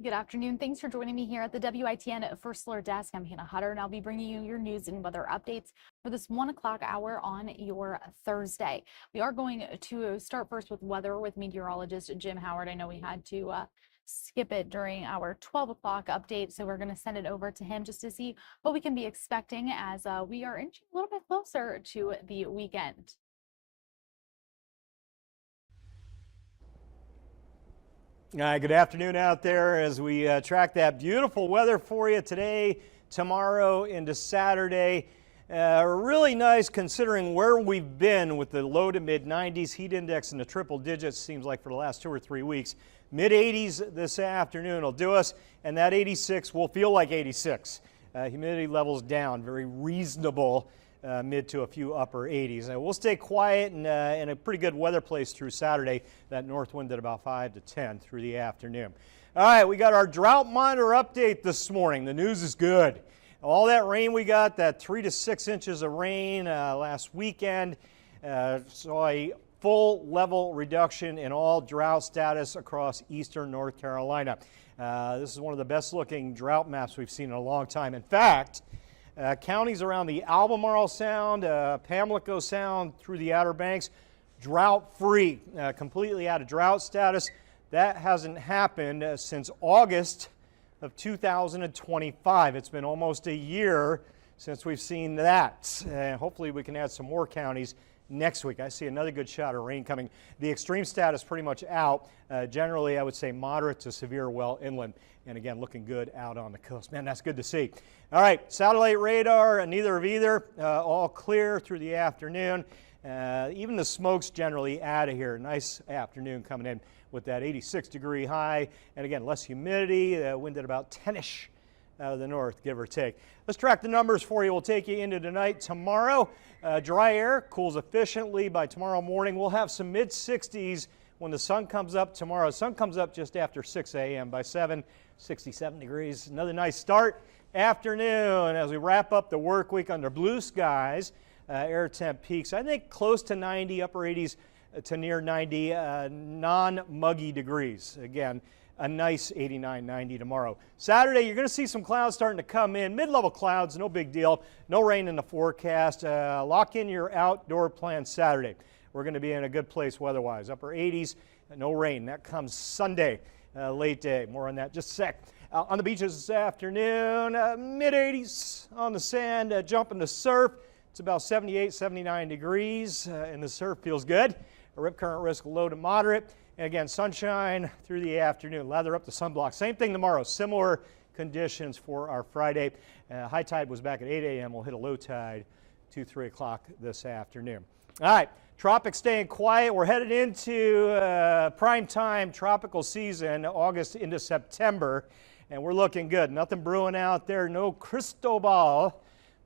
Good afternoon. Thanks for joining me here at the WITN First Alert Desk. I'm Hannah Hutter, and I'll be bringing you your news and weather updates for this 1 o'clock hour on your Thursday. We are going to start first with weather with meteorologist Jim Howard. I know we had to skip it during our 12 o'clock update, so we're going to send it over to him just to see what we can be expecting as we are inching a little bit closer to the weekend. Good afternoon out there as we track that beautiful weather for you today, tomorrow into Saturday. Really nice considering where we've been with the low to mid 90s, heat index in the triple digits, seems like for the last 2 or 3 weeks. Mid 80s this afternoon will do us, and that 86 will feel like 86. Humidity levels down, very reasonable. Mid to a few upper 80s. We'll stay quiet and in a pretty good weather place through Saturday. That north wind at about 5 to 10 through the afternoon. All right, we got our drought monitor update this morning. The news is good. All that rain we got, that 3 to 6 inches of rain last weekend, saw a full level reduction in all drought status across eastern North Carolina. This is one of the best looking drought maps we've seen in a long time. In fact, counties around the Albemarle Sound, Pamlico Sound through the Outer Banks, drought-free, completely out of drought status. That hasn't happened since August of 2025. It's been almost a year since we've seen that. Hopefully we can add some more counties next week. I see another good shot of rain coming. The extreme status pretty much out. Generally, I would say moderate to severe well inland. And again, looking good out on the coast. Man, that's good to see. All right, satellite radar, neither of either, all clear through the afternoon. Even the smoke's generally out of here. Nice afternoon coming in with that 86-degree high. And again, less humidity, wind at about 10-ish out of the north, give or take. Let's track the numbers for you. We'll take you into tonight. Tomorrow, dry air cools efficiently by tomorrow morning. We'll have some mid-60s when the sun comes up tomorrow. The sun comes up just after 6 a.m. By 7, 67 degrees. Another nice start. Afternoon as we wrap up the work week under blue skies. Air temp peaks, I think, close to 90, upper 80s to near 90, non-muggy degrees. Again, a nice 89, 90 tomorrow. Saturday, you're going to see some clouds starting to come in. Mid-level clouds, no big deal. No rain in the forecast. Lock in your outdoor plan Saturday. We're going to be in a good place weather-wise. Upper 80s, no rain. That comes Sunday, late day. More on that in just a sec. On the beaches this afternoon, mid-80s on the sand, jumping the surf. It's about 78, 79 degrees, and the surf feels good. A rip current risk low to moderate. And again, sunshine through the afternoon. Lather up the sunblock. Same thing tomorrow. Similar conditions for our Friday. High tide was back at 8 a.m. We'll hit a low tide 2, 3 o'clock this afternoon. All right, tropics staying quiet. We're headed into prime time tropical season, August into September. And we're looking good. Nothing brewing out there. No Cristobal.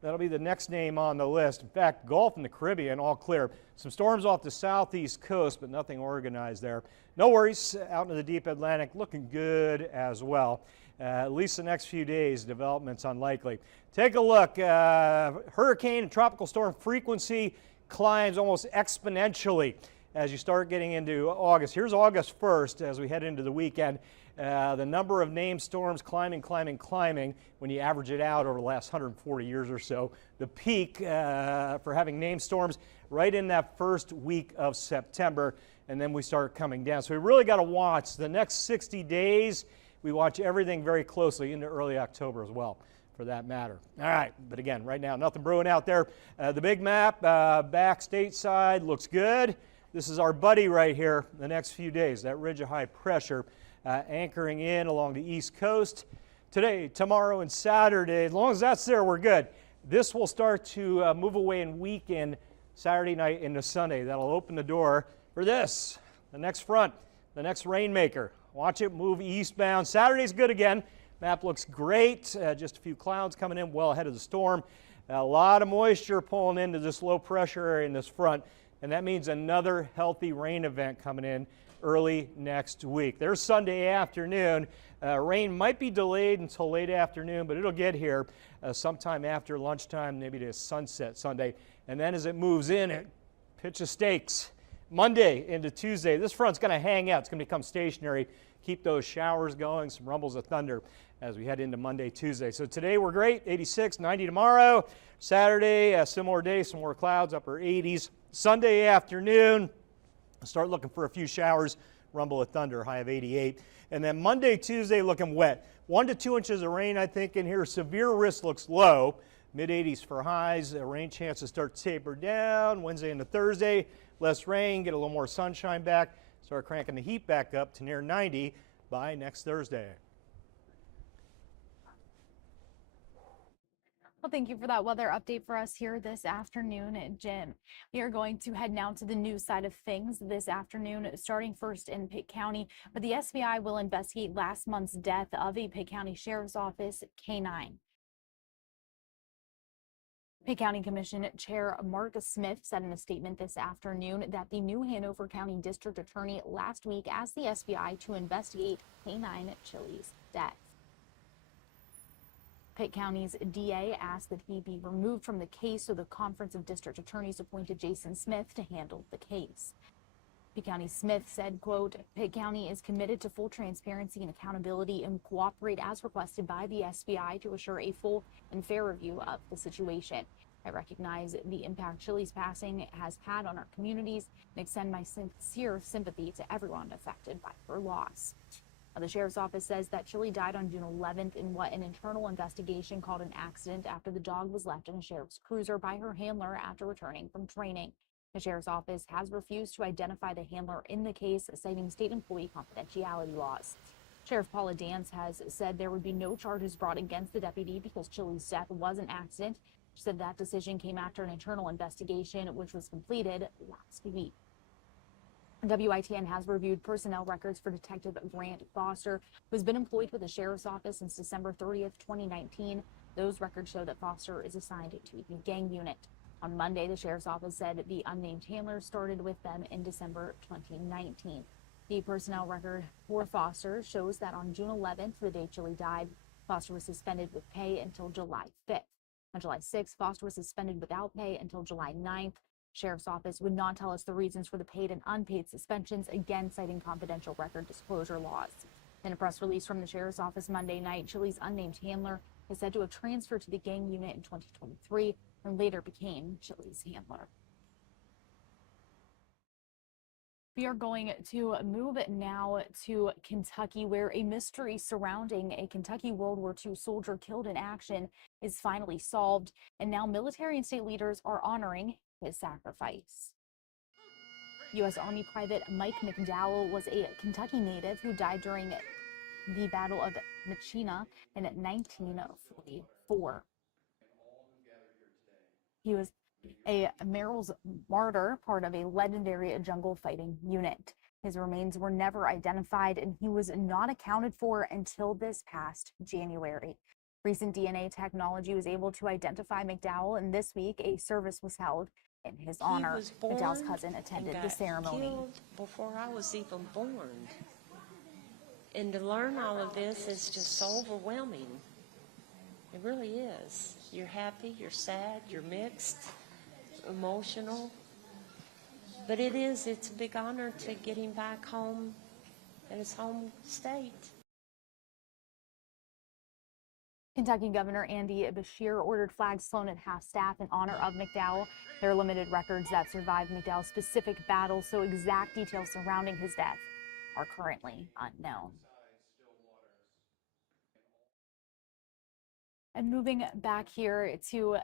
That'll be the next name on the list. In fact, Gulf and the Caribbean, all clear. Some storms off the southeast coast, but nothing organized there. No worries out into the deep Atlantic. Looking good as well. At least the next few days, developments unlikely. Take a look. Hurricane and tropical storm frequency climbs almost exponentially as you start getting into August. Here's August 1st as we head into the weekend. The number of named storms climbing when you average it out over the last 140 years or so. The peak for having named storms right in that first week of September, and then we start coming down. So we really got to watch the next 60 days. We watch everything very closely into early October as well, for that matter. All right, but again, right now, nothing brewing out there. The big map back stateside looks good. This is our buddy right here the next few days, that ridge of high pressure. Anchoring in along the east coast today, tomorrow, and Saturday. As long as that's there, we're good. This will start to move away and weaken Saturday night into Sunday. That'll open the door for this, the next front, the next rainmaker. Watch it move eastbound. Saturday's good again. Map looks great. Just a few clouds coming in well ahead of the storm. A lot of moisture pulling into this low pressure area in this front, and that means another healthy rain event coming in early next week. There's Sunday afternoon. Rain might be delayed until late afternoon, but it'll get here sometime after lunchtime, maybe to sunset Sunday. And then as it moves in, it pitches stakes. Monday into Tuesday, this front's going to hang out. It's going to become stationary, keep those showers going, some rumbles of thunder as we head into Monday, Tuesday. So today we're great, 86, 90 tomorrow. Saturday, a similar day, some more clouds, upper 80s. Sunday afternoon, start looking for a few showers, rumble of thunder, high of 88. And then Monday, Tuesday looking wet. 1 to 2 inches of rain, I think, in here. Severe risk looks low. Mid-80s for highs. Rain chances start to taper down. Wednesday into Thursday, less rain, get a little more sunshine back. Start cranking the heat back up to near 90 by next Thursday. Well, thank you for that weather update for us here this afternoon, Jim. We are going to head now to the news side of things this afternoon, starting first in Pitt County, where the SBI will investigate last month's death of a Pitt County Sheriff's Office K-9. Pitt County Commission Chair Mark Smith said in a statement this afternoon that the new Hanover County District Attorney last week asked the SBI to investigate K-9 Chilli's death. Pitt County's DA asked that he be removed from the case, so the Conference of District Attorneys appointed Jason Smith to handle the case. Pitt County Smith said, quote, Pitt County is committed to full transparency and accountability and cooperate as requested by the SBI to assure a full and fair review of the situation. I recognize the impact Chilli's passing has had on our communities and extend my sincere sympathy to everyone affected by her loss. Now, the Sheriff's Office says that Chilli died on June 11th in what an internal investigation called an accident after the dog was left in a sheriff's cruiser by her handler after returning from training. The Sheriff's Office has refused to identify the handler in the case, citing state employee confidentiality laws. Sheriff Paula Dance has said there would be no charges brought against the deputy because Chilli's death was an accident. She said that decision came after an internal investigation, which was completed last week. WITN has reviewed personnel records for Detective Grant Foster, who has been employed with the Sheriff's Office since December 30th, 2019. Those records show that Foster is assigned to the gang unit. On Monday, the Sheriff's Office said the unnamed handler started with them in December 2019. The personnel record for Foster shows that on June 11th, the day Chilli died, Foster was suspended with pay until July 5th. On July 6th, Foster was suspended without pay until July 9th. Sheriff's Office would not tell us the reasons for the paid and unpaid suspensions, again citing confidential record disclosure laws. In a press release from the Sheriff's Office Monday night, Chilli's unnamed handler is said to have transferred to the gang unit in 2023 and later became Chilli's handler. We are going to move now to Kentucky, where a mystery surrounding a Kentucky World War II soldier killed in action is finally solved, and now military and state leaders are honoring his sacrifice. U.S. Army Private Mike McDowell was a Kentucky native who died during the Battle of Machina in 1944. He was a Merrill's martyr, part of a legendary jungle fighting unit. His remains were never identified, and he was not accounted for until this past January. Recent DNA technology was able to identify McDowell, and this week a service was held in his honor. McDowell's cousin attended the ceremony. Killed before I was even born. And to learn all of this is just so overwhelming. It really is. You're happy, you're sad, you're mixed, emotional. But it's a big honor to get him back home in his home state. Kentucky Governor Andy Beshear ordered flags flown at half-staff in honor of McDowell. There are limited records that survived McDowell's specific battle, so exact details surrounding his death are currently unknown. And moving back here to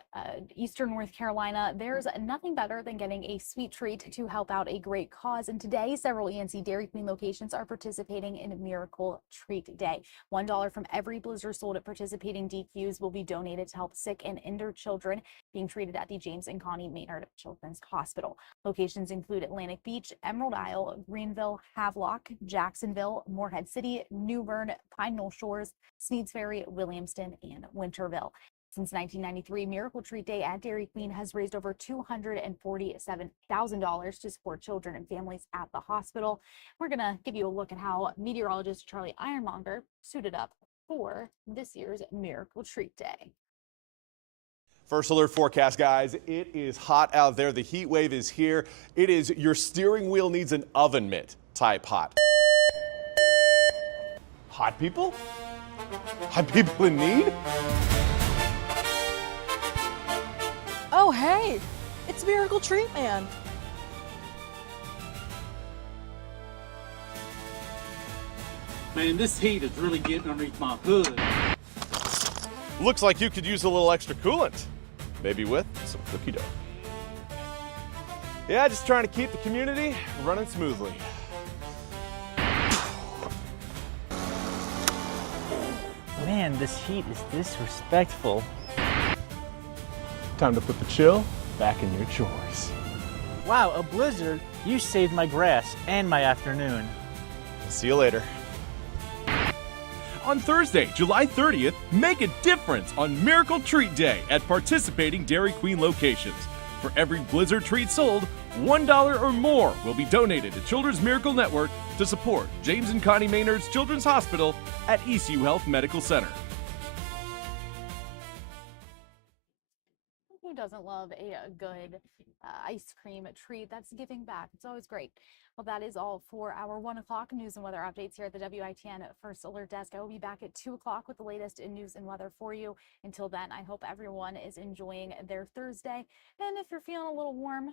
eastern North Carolina, there's nothing better than getting a sweet treat to help out a great cause. And today, several ENC Dairy Queen locations are participating in Miracle Treat Day. $1 from every blizzard sold at participating DQs will be donated to help sick and injured children being treated at the James and Connie Maynard Children's Hospital. Locations include Atlantic Beach, Emerald Isle, Greenville, Havelock, Jacksonville, Morehead City, New Bern, Pine Knoll Shores, Sneads Ferry, Williamston, and Winterville. Since 1993, Miracle Treat Day at Dairy Queen has raised over $247,000 to support children and families at the hospital. We're going to give you a look at how meteorologist Charlie Ironmonger suited up for this year's Miracle Treat Day. First alert forecast, guys. It is hot out there. The heat wave is here. It is your steering wheel needs an oven mitt type hot. Hot people? Hot people in need? Oh, hey, it's Miracle Treat Man. Man, this heat is really getting underneath my hood. Looks like you could use a little extra coolant. Maybe with some cookie dough. Yeah, just trying to keep the community running smoothly. Man, this heat is disrespectful. Time to put the chill back in your chores. Wow, a blizzard? You saved my grass and my afternoon. See you later. On Thursday, July 30th, make a difference on Miracle Treat Day at participating Dairy Queen locations. For every Blizzard treat sold, $1 or more will be donated to Children's Miracle Network to support James and Connie Maynard's Children's Hospital at ECU Health Medical Center. Who doesn't love a good ice cream treat? That's giving back. It's always great. Well, that is all for our 1 o'clock news and weather updates here at the WITN First Alert Desk. I will be back at 2 o'clock with the latest in news and weather for you. Until then, I hope everyone is enjoying their Thursday. And if you're feeling a little warm,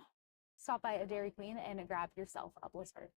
stop by a Dairy Queen and grab yourself a blizzard.